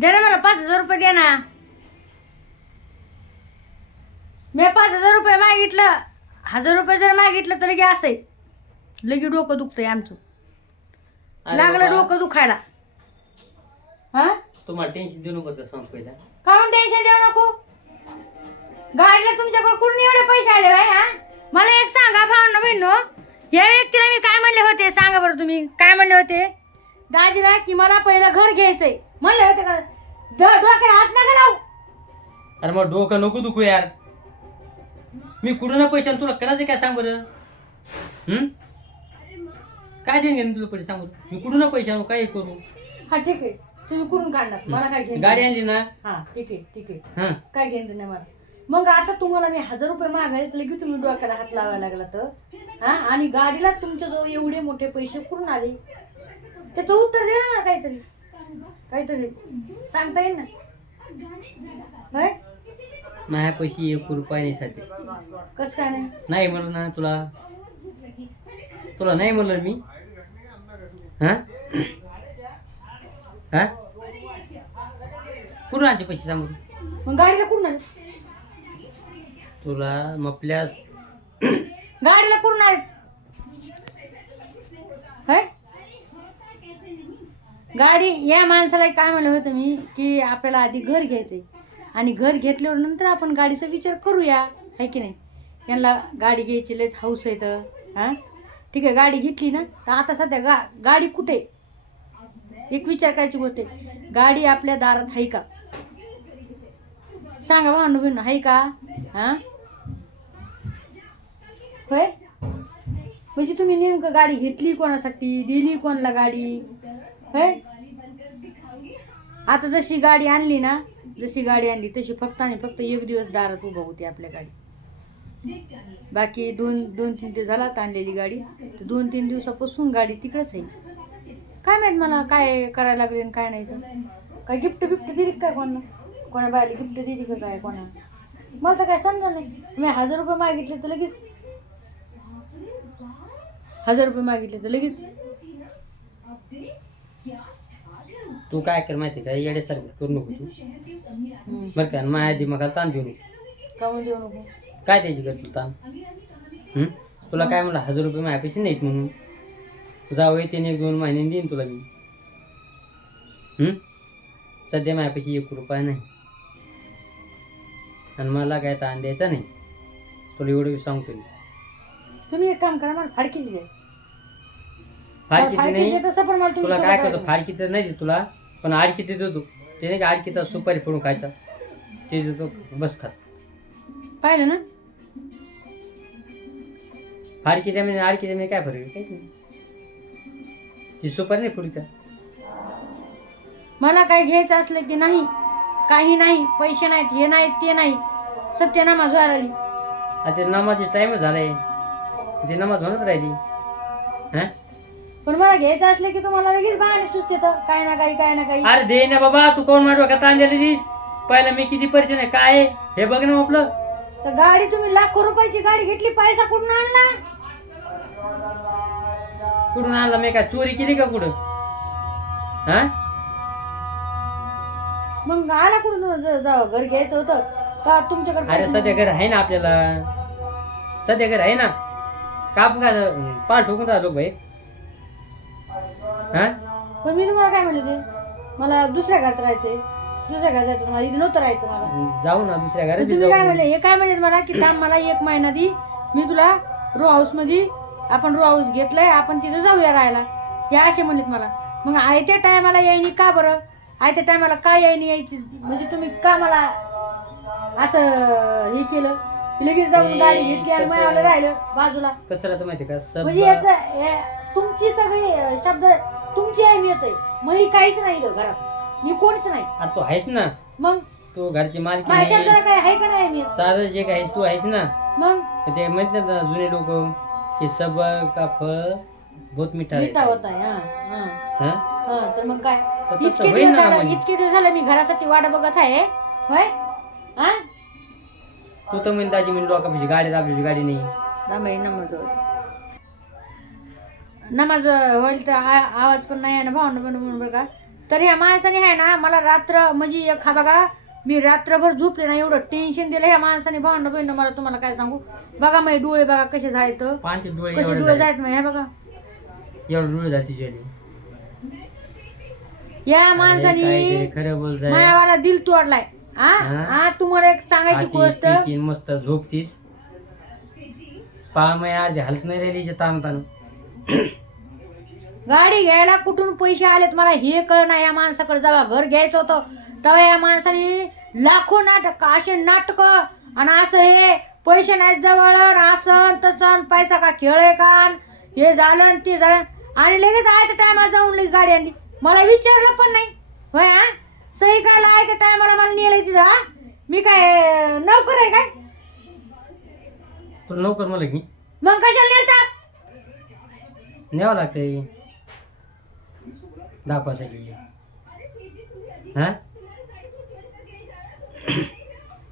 दे ना मला पाच हजार रुपये दे ना. मी पाच हजार रुपये मागितलं. हजार रुपये जर मागितलं तर लगे असं आहे. लगे डोकं दुखतंय आमचं. अरे लागलं बाबा, डोकं दुखायला. हा? तुम्हाला टेन्शन देऊ नको सांग पहिला. काहून टेन्शन देऊ नको? गाडीला तुमच्याकडे कुठून एवढे पैसे आले बाय हा? मला एक सांगा भावना बहिणो या व्यक्तीला मी काय म्हणले होते? सांगा बरं तुम्ही. काय म्हणले होते? दाजीला की मला पहिलं घर घ्यायचंय. म्हणले होते का ड- डोक्याला हात नका लावू. अरे मग डोकं नको दुखू यार. मी कुठून पैसे? तुला करायचं काय सांग बरं? हम्म? काय देईन घेईन तुला पैसे सांग बरं? मी कुठून पैसे आणू काय करू? हा ठीक आहे. तुम्ही कुठून काढणार? मला काय घ्यायचं गाडी आणली ना? हा ठीक आहे ठीक आहे. हा. काय घ्यायचं नाही मला? मग आता तुम्हाला मी हजार रुपये मागायला लगेच तुम्ही डोक्याला हात लावायला लागला तर. हा आणि गाडीला तुमच्याजवळ एवढे मोठे पैसे कुठून आले? त्याचं उत्तर द्या ना काहीतरी. काहीतरी सांगता येईल ना? होय? माझ्या पैसे एक रुपया नाही सध्या कसं काय नाही? नाही म्हणलं ना तुला. तुला नाही म्हणलं मी. हा? हा? कुठून आणते पैसे सांग? मग गाडीला कुठून आले? तुला मपल्यास. गाडीला कुठून आले? होय? गाडी या माणसाला काय म्हणलं होतं मी की आपल्याला आधी घर घ्यायचंय. आणि घर घेतल्यावर नंतर आपण गाडीचा विचार करूया आहे की नाही? यांना गाडी घ्यायची लयच हाऊस आहे तर हां? ठीक आहे गाडी घेतली ना तर आता सध्या गा गाडी कुठे? आहे? एक विचार करायची गोष्ट आहे. गाडी आपल्या दारात आहे का? सांगा भाऊ बहिण आहे का? हां? होय? म्हणजे तुम्ही नेमकं गाडी घेतली कोणासाठी? दिली कोणाला गाडी? आता जशी गाडी आणली ना जशी गाडी आणली तशी फक्त आणि फक्त एक दिवस दारात उभं होती आपल्या गाडी. बाकी दोन दोन तीन दिवस झाला आणलेली गाडी. तर दोन तीन दिवसापासून गाडी तिकडेच आहे. काय माहीत मला काय करायला लागले आणि काय नाही तर. काय गिफ्ट बिफ्ट दिली काय कोणा? कोणा बायला गिफ्ट दिली का काय कोणा? मला तर काय समजा नाही. मी हजार रुपये मागितले तर लगेच. हजार रुपये मागितले तर लगेच. तू काय कर माहिती का? येड्यासारखं करू नको तू. बरं का? आणि माझ्या दिमागाला ताण देऊ नको. कामून देऊ नको. काय द्यायची कर तू ताण? हम्म? तुला काय म्हणलं? हजार रुपये माझ्या पैसे नाहीत म्हणून. जावं येते एक दोन महिने देईन तुला मी. हम्म? सध्या माझ्या पैसे एक रुपया नाही. आणि मला काय ताण द्यायचा नाही. तुला एवढं सांगतो मी. तुम्ही एक काम करा मला फाडकीची फाडकीची नाही. पण मला तुला काय सोबत करतो? राहायचं. फाडकीचं नाही देत तुला. पण आडकीत देतो. तू नाही का आडकीचा सुपारी फोडून खायचा. ते देतो. बस खात. पाहिलं ना? फाडकीच्या म्हणजे आडकीच्या म्हणजे काय फरक आहे? काहीच नाही. ती सुपारी नाही फोडी का? मला काय घ्यायचं असलं की नाही काही नाही पैसे नाहीत हे नाहीत ते नाही सत्य नामाज व्हायला लागली आता नमाजची टाइमच झालाय ती नमाज होणच राहिली. हा? पण मला घ्यायचं असलं की तुम्हाला लगेच बहाणे सुचते तर. काय ना काही काय ना काही. अरे दे ना बाबा तू कोण माझ्या डोक्यात ताण दिलीस पहिला मी किती परिचय आहे? काय आहे? हे बघ ना आपलं. तर गाडी तुम्ही लाखो रुपयाची गाडी घेतली पैसा कुठून आणला? कुठून आणला? मी काय चोरी केली का कुठं? हा? मग आला कुठून? ज- जावं घर घ्यायचं होतं. का तुमच्याकडे अरे पैसे सध्या घर आहे ना आपल्याला. सध्या घर आहे ना. का आपण काय पाल ठोकून राहिलो भाई हा? पण मी तुम्हाला काय म्हणले ते मला दुसऱ्या घरात राहायचंय. दुसऱ्या घरात जायचं मला. इथे नव्हतं राहायचं मला. जाऊ ना दुसऱ्या घरात पण तुम्ही काय जाऊ म्हणले? हे काय म्हणले मला की थांब मला एक महिना दी. मी तुला रो हाऊसमध्ये आपण रो हाऊस घेतलंय आपण तिथं जाऊया राहायला. हे असे म्हणलेत मला. मग आयत्या टायमाला यायनी का बरं? आयत्या टायमाला का यायनी यायची? म्हणजे तुम्ही का मला असं हे केलं? लगेच जाऊन गाडी घेतली आणि कसं- मला राहिलं बाजूला. कसं राहतं माहिती का? म्हणजे याच तुमची सगळी अं, शब्द तुमची अहमियत आहे. मग ही काहीच नाही इथं घरात. मी कोणीच नाही. अरे तू आहेस ना. मग? तू घरची मालकी माझ्या शब्दाला आहेस काय आहे का नाही साधं जे आहेस तू आहेस ना. मग? ते म्हणतात ना जुने लोक की सब का फळ बहुत मिठा मिठा रहता होत आहे हा हा. है. हा तर मग काय? तर तसं इतके होईल दिवस ना झालं म्हणजे. इतके दिवस झाले मी घरासाठी वाट बघत आहे होय? हा? तू तर म्हणता दाजी म्हणून लोकांपाशी गाडी दाबली गाडी नाही. दांबाई नमाज होईल नमाज होईल तर आ- आवाज पण नाही आहे ना भावना पण म्हणून बरं का. तर ह्या माणसाने आहे ना मला रात्र म्हणजे एक हा बघा मी रात्रभर झोपले ना एवढं टेन्शन दिलं ह्या माणसाने. भांडण बहिण मला तुम्हाला काय सांगू? बघा माझे डोळे बघा कसे झाले तर पाच डोळे कसे एवढे डोळे झाले. जायत नाही हे बघा. एवढे डोळे झाले तुझे या माणसाने खरं बोल मायावाला दिल तोडलाय. हा? हा? हा तुम्हाला एक सांगायची गोष्ट. मस्त झोपतीस. पहा मग अर्धी हालत नाही राहिली ताण ताण गाडी घ्यायला कुठून पैसे आलेत मला हे कळ नाही या माणसाकडे जेव्हा घर घ्यायचं होतं तेव्हा या माणसाने लाखो नाटक असे नाटक आणि असं हे पैसे नाही जवळ असं तसं पैसा का खेळ आहे का हे झालं ते झालं. आणि लगेच आयत्या टायमाला जाऊन लगेच गाडी आणली. मला विचारलं पण नाही. होय हा? सही काढला आयत्या टायमाला मला नेलं तिथं हा? मी काय नोकर आहे काय? लवकर मला की मग कशाला नेलतात न्यावं लागतंय. दाखवासाठी हा?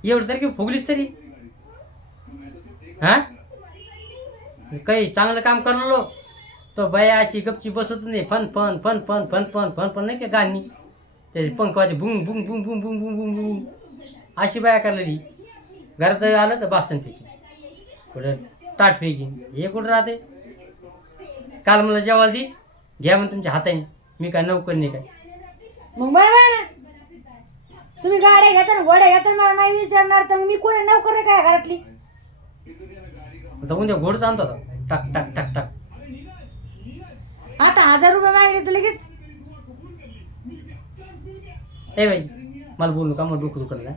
एवढं तरी की फुगलीस तरी. हा? काही चांगलं काम करलो तो बाया अशी गपची बसत नाही. Fun fun fun fun fun fun fun fun नाही का गाणी? त्याचे पंखवाचे बुंग बुंग बुंग बुंग बुंग बुंग बुंग बुंग. अशी बाया करलेली. घरात आलं तर बासन फेकी कुठं ताट फेकी हे कुठं राहते? काल मला जेवायला दी. घ्या मग तुमच्या हाताने. मी काय नौकर नाही काय. मग बरोबर आहे ना. तुम्ही गाड्या घेता ना घोड्या घेता मला नाही विचारणार. तर मग मी कोणी नोकर आहे काय घरातली? आता उद्या घोडच आणतो आता. टाक टाक टाक टाक. आता हजार रुपये मागले तर लगेच. ए बाई मला बोलू का? मग डोकं दुखलं ना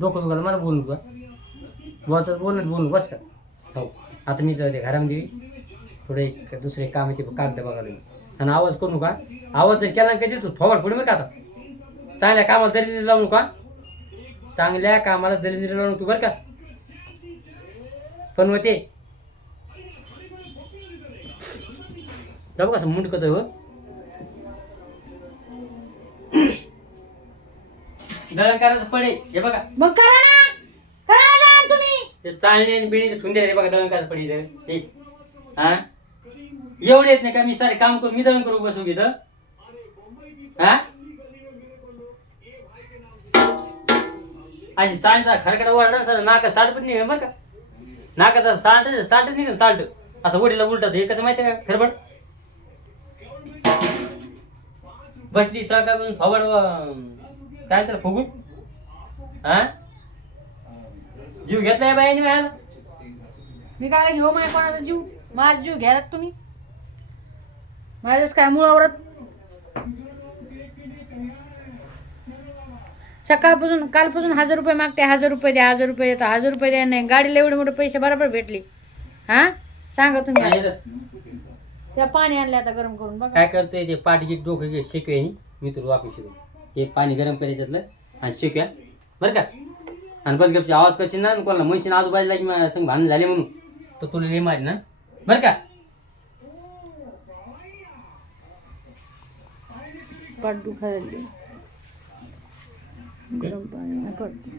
डोकं दुखलं मला बोलू का? बोलत बोलत बोलू बस का? हो आता मी जाते घरामध्ये. थोडं दुसरे काम आहे ते कागद बघायला लागलो. आणि आवाज करू नका. आवाज जर केला कधी तू फवाड पडू का आता. चांगल्या कामाला दरिद्री लावू नका. चांगल्या कामाला दरिद्री लावू नको बरं का. पण होते बघ कसं मुंडकत हो. दळण करायचं पडे. हे बघा. मग करा ना. करा ना तुम्ही. ते चालणे आणि बिणी हे बघा दळण करायचं पडे. हे. हा? एवढे येत नाही का? मी सारे काम करू मी दळण करू बसू घेत. हा? अशी चाळीचा खडखडा ओरडा सर नाका साठ पण निघेल बरं का? नाकाचा साठ साठ निघेल साठ. असं वडीला उलटत हे कसं माहिती आहे का? खरबड बसली सकाळपासून फवड काय तर फुगू? हा? जीव घेतलाय बाईने मी काय घेऊ? माझ्या कोणाचा जीव? माझा जीव घ्यायला तुम्ही. माझ्याच काय मुळावरत सकाळपासून कालपासून हजार रुपये मागते हजार रुपये द्या हजार रुपये देता हजार रुपये द्या नाही. गाडीला एवढे मोठे पैसे बरोबर भेटले. हा? सांगा तुम्ही. त्या पाणी आणलं आता गरम करून बघा. काय करतोय ते पाठ गीत डोकं घे शेकूया मी तुला वापस शिकू ते पाणी गरम करायच्यातलं आणि शेकूया. बरं का? आणि बस गपची आवाज करशील ना कोणाला म्हणशील आजूबाजूला की संग भांडण झाले म्हणून. तर तुला नाही मारी ना बरं का? पड्डू खा लिए गर्म पानी में पड्डू